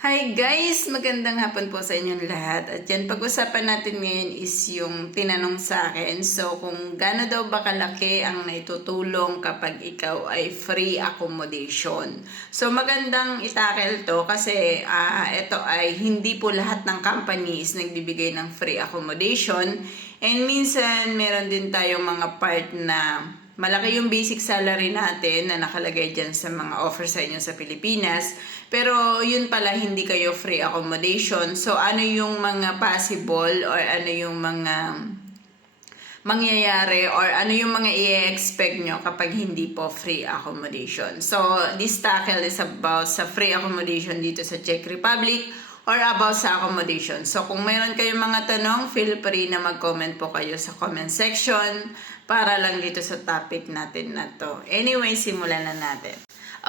Hi guys! Magandang hapon po sa inyong lahat. At yan, pag-usapan natin ngayon is yung tinanong sa akin. So, kung gaano daw ba kalaki ang naitutulong kapag ikaw ay free accommodation. So, magandang itakel to kasi ah, ito ay hindi po lahat ng companies nagbibigay ng free accommodation. And minsan, meron din tayong mga part na malaki yung basic salary natin na nakalagay dyan sa mga offer sa inyo sa Pilipinas. Pero yun pala, hindi kayo free accommodation. So, ano yung mga possible or ano yung mga mangyayari or ano yung mga i-expect nyo kapag hindi po free accommodation. So, this tackle is about sa free accommodation dito sa Czech Republic or about sa accommodation. So, kung mayroon kayong mga tanong, feel free na mag-comment po kayo sa comment section para lang dito sa topic natin na to. Anyway, simulan na natin.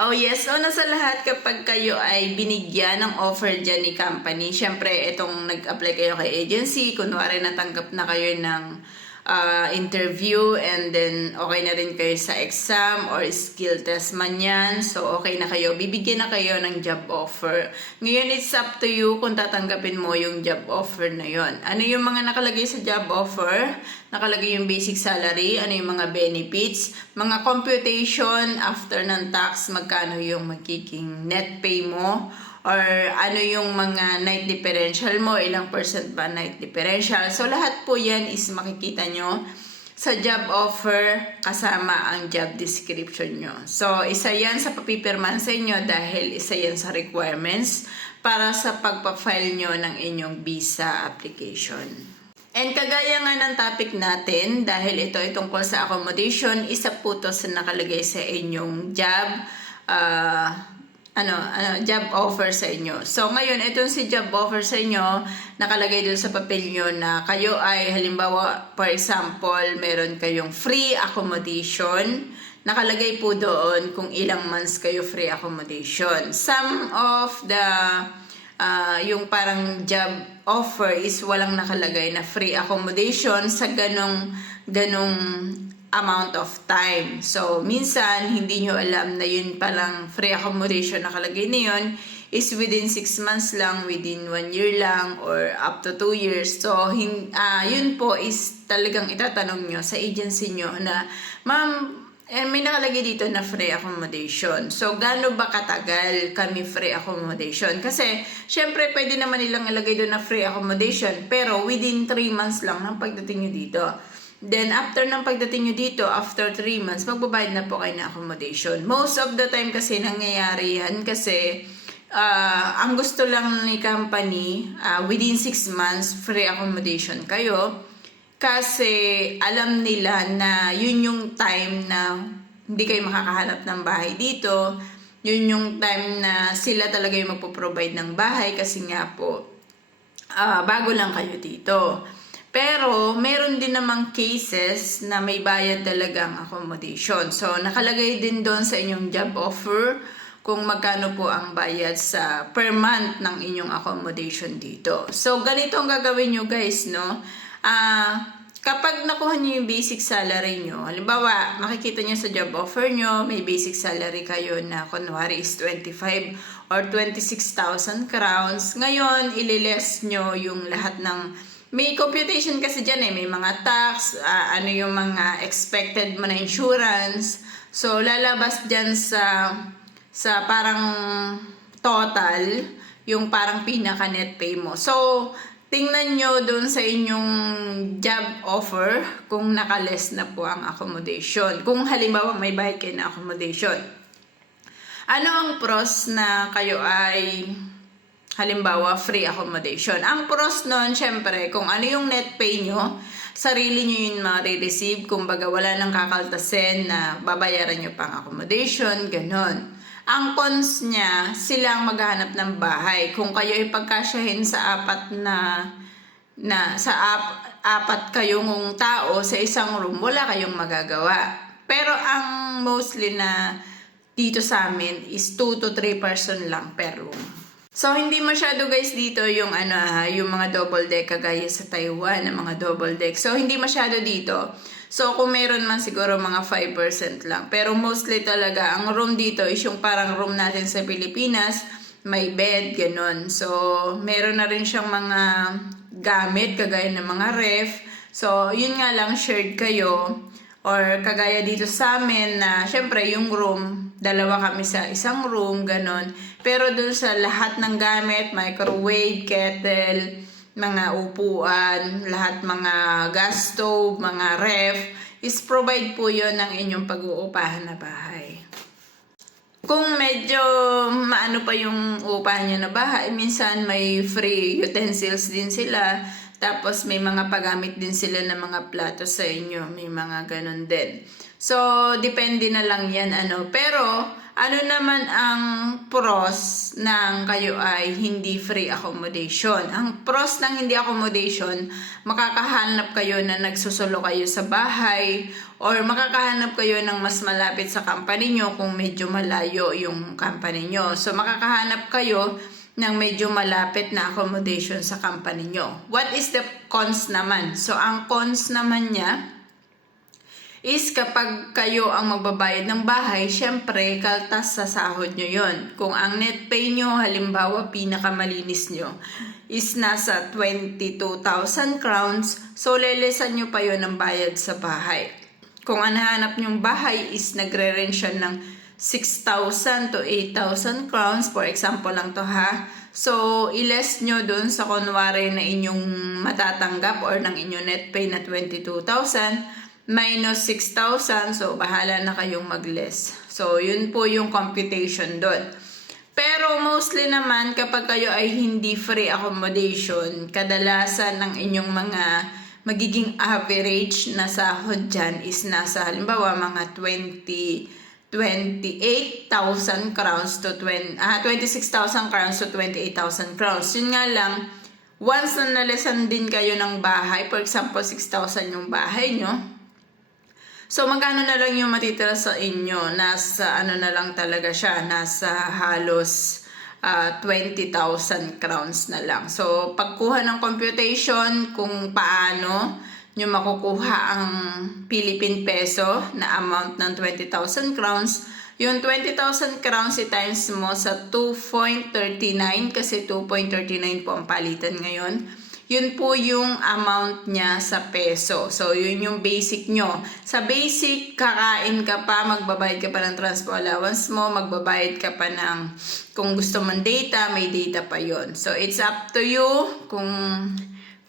Oh yes, una sa lahat kapag kayo ay binigyan ng offer dyan ni company, syempre itong nag-apply kayo kay agency, kunwari natanggap na kayo ng uh, interview and then okay na rin kayo sa exam or skill test man yan. So okay na kayo. Bibigyan na kayo ng job offer. Ngayon it's up to you kung tatanggapin mo yung job offer na yon. Ano yung mga nakalagay sa job offer? Nakalagay yung basic salary, ano yung mga benefits, mga computation after ng tax, magkano yung magiging net pay mo, or ano yung mga night differential mo, ilang percent ba night differential. So, lahat po yan is makikita nyo sa job offer kasama ang job description nyo. So, isa yan sa papipirman sa inyo dahil isa yan sa requirements para sa pagpa-file nyo ng inyong visa application. And kagaya nga ng topic natin, dahil ito ay tungkol sa accommodation, isa po to sa nakalagay sa inyong job, uh, ano, ano, job offer sa inyo. So ngayon, itong si job offer sa inyo, nakalagay doon sa papel nyo na kayo ay halimbawa, for example, meron kayong free accommodation. Nakalagay po doon kung ilang months kayo free accommodation. Some of the uh, yung parang job offer is walang nakalagay na free accommodation sa ganong ganong amount of time. So, minsan, hindi nyo alam na yun palang free accommodation nakalagay na yun is within 6 months lang, within 1 year lang, or up to 2 years. So, hin, uh, yun po is talagang itatanong nyo sa agency nyo na, Ma'am, eh, may nakalagay dito na free accommodation. So, gaano ba katagal kami free accommodation? Kasi, syempre, pwede naman nilang ilagay doon na free accommodation, pero within 3 months lang ng pagdating nyo dito. Then, after ng pagdating nyo dito, after 3 months, magbabayad na po kayo ng accommodation. Most of the time kasi nangyayari yan kasi uh, ang gusto lang ni company, uh, within 6 months, free accommodation kayo. Kasi alam nila na yun yung time na hindi kayo makakahanap ng bahay dito. Yun yung time na sila talaga yung magpo-provide ng bahay kasi nga po, uh, bago lang kayo dito. Pero, meron din namang cases na may bayad talagang accommodation. So, nakalagay din doon sa inyong job offer kung magkano po ang bayad sa per month ng inyong accommodation dito. So, ganito ang gagawin nyo guys, no? Ah, uh, kapag nakuha niyo yung basic salary nyo, halimbawa, makikita niyo sa job offer nyo, may basic salary kayo na kunwari is 25 or 26,000 crowns. Ngayon, ililes nyo yung lahat ng may computation kasi dyan eh, may mga tax, uh, ano yung mga expected mo na insurance. So, lalabas dyan sa, sa parang total, yung parang pinaka net pay mo. So, tingnan nyo doon sa inyong job offer kung nakaless na po ang accommodation. Kung halimbawa may bayad kayo na accommodation. Ano ang pros na kayo ay halimbawa free accommodation? Ang pros nun, syempre, kung ano yung net pay nyo, sarili nyo yun ma-receive. Kung baga wala nang kakaltasin na babayaran nyo pang accommodation, ganon. Ang cons niya, sila ang maghahanap ng bahay. Kung kayo ay pagkasyahin sa apat na na sa ap, apat kayong tao sa isang room, wala kayong magagawa. Pero ang mostly na dito sa amin is 2 to 3 person lang per room. So, hindi masyado guys dito yung ano, yung mga double deck kagaya sa Taiwan, ng mga double deck. So, hindi masyado dito. So, kung meron man siguro mga 5% lang. Pero mostly talaga, ang room dito is yung parang room natin sa Pilipinas may bed, ganun. So, meron na rin siyang mga gamit, kagaya ng mga ref. So, yun nga lang, shared kayo. Or kagaya dito sa amin na, syempre, yung room, dalawa kami sa isang room, ganun. Pero dun sa lahat ng gamit, microwave, kettle, mga upuan, lahat mga gas stove, mga ref, is provide po yon ng inyong pag-uupahan na bahay. Kung medyo maano pa yung upahan niya na bahay, minsan may free utensils din sila. Tapos may mga paggamit din sila ng mga plato sa inyo. May mga ganun din. So, depende na lang yan. Ano. Pero, ano naman ang pros ng kayo ay hindi free accommodation? Ang pros ng hindi accommodation, makakahanap kayo na nagsusulo kayo sa bahay or makakahanap kayo ng mas malapit sa company nyo kung medyo malayo yung company nyo. So, makakahanap kayo ng medyo malapit na accommodation sa company nyo. What is the cons naman? So, ang cons naman niya, is kapag kayo ang magbabayad ng bahay, syempre, kaltas sa sahod nyo yon. Kung ang net pay nyo, halimbawa, pinakamalinis nyo, is nasa 22,000 crowns, so lelesan nyo pa yon ng bayad sa bahay. Kung ang nahanap nyong bahay is nagre-rent siya ng 6,000 to 8,000 crowns, for example lang to ha, So, iles nyo dun sa kunwari na inyong matatanggap or ng inyong net pay na 22,000 minus 6,000. So, bahala na kayong mag-less. So, yun po yung computation dun. Pero mostly naman kapag kayo ay hindi free accommodation, kadalasan ng inyong mga magiging average na sahod dyan is nasa halimbawa mga 20 28,000 crowns to 20, ah, 26,000 crowns to 28,000 crowns. Yun nga lang, once na nalisan din kayo ng bahay, for example, 6,000 yung bahay nyo, so magkano na lang yung matitira sa inyo? Nasa ano na lang talaga siya, nasa halos ah, 20,000 crowns na lang. So, pagkuha ng computation kung paano nyo makukuha ang Philippine peso na amount ng 20,000 crowns. Yung 20,000 crowns i-times mo sa 2.39 kasi 2.39 po ang palitan ngayon. Yun po yung amount niya sa peso. So, yun yung basic nyo. Sa basic, kakain ka pa, magbabayad ka pa ng transport allowance mo, magbabayad ka pa ng, kung gusto mong data, may data pa yon So, it's up to you kung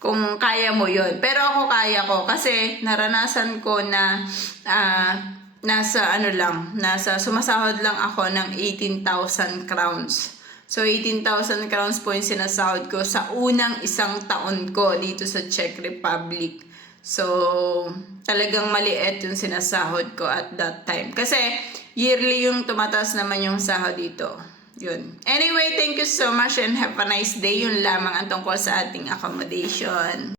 kung kaya mo yon Pero ako kaya ko kasi naranasan ko na ah, nasa ano lang, nasa sumasahod lang ako ng 18,000 crowns. So 18,000 crowns po yung sinasahod ko sa unang isang taon ko dito sa Czech Republic. So talagang maliit yung sinasahod ko at that time. Kasi yearly yung tumataas naman yung sahod dito. Yun. Anyway, thank you so much and have a nice day. Yun lamang ang tungkol sa ating accommodation.